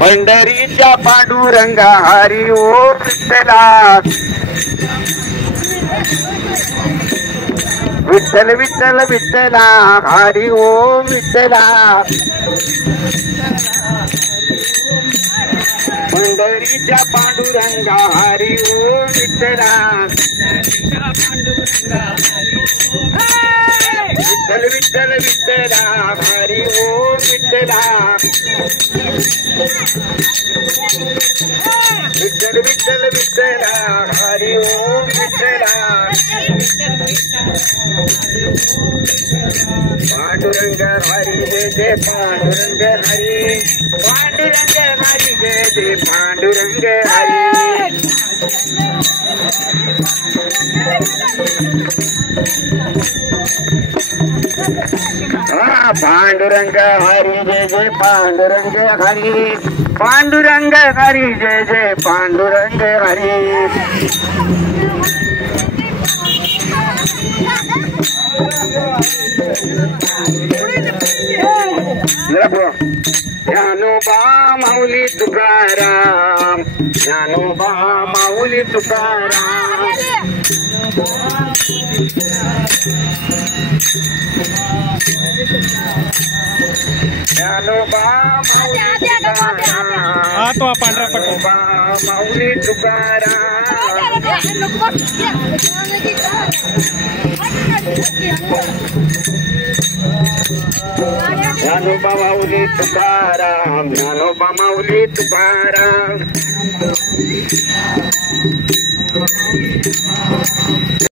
पंढरीच्या पांडुरंगा हरी ओ विठ्ठला, विठ्ठल विठ्ठल विठ्ठला हरी ओ विठ्ठला, पंढरीच्या पांडुरंगा हरी ओ विठ्ठला, विठ्ठल विठ्ठल विठ्ठला हरी ओ विठ्ठला, विठ्ठल विठ्ठल विठ्ठला हरी ओ विठ्ठला, पांडुरंग हरी जय जय पांडुरंग हरी, पांडुरंग हरी जय जय पांडुरंग हरी, पांडुरंग हरी जय जय पांडुरंग हरी, पांडुरंग हरी जय जय पांडुरंग हरी, ज्ञानोबा माऊली तुकाराम, ज्ञानोबा माऊली तुकाराम, ज्ञानोबा माऊली तुकाराम, ज्ञानोबा माऊली तुकाराम, ज्ञानोबा माऊली तुकाराम.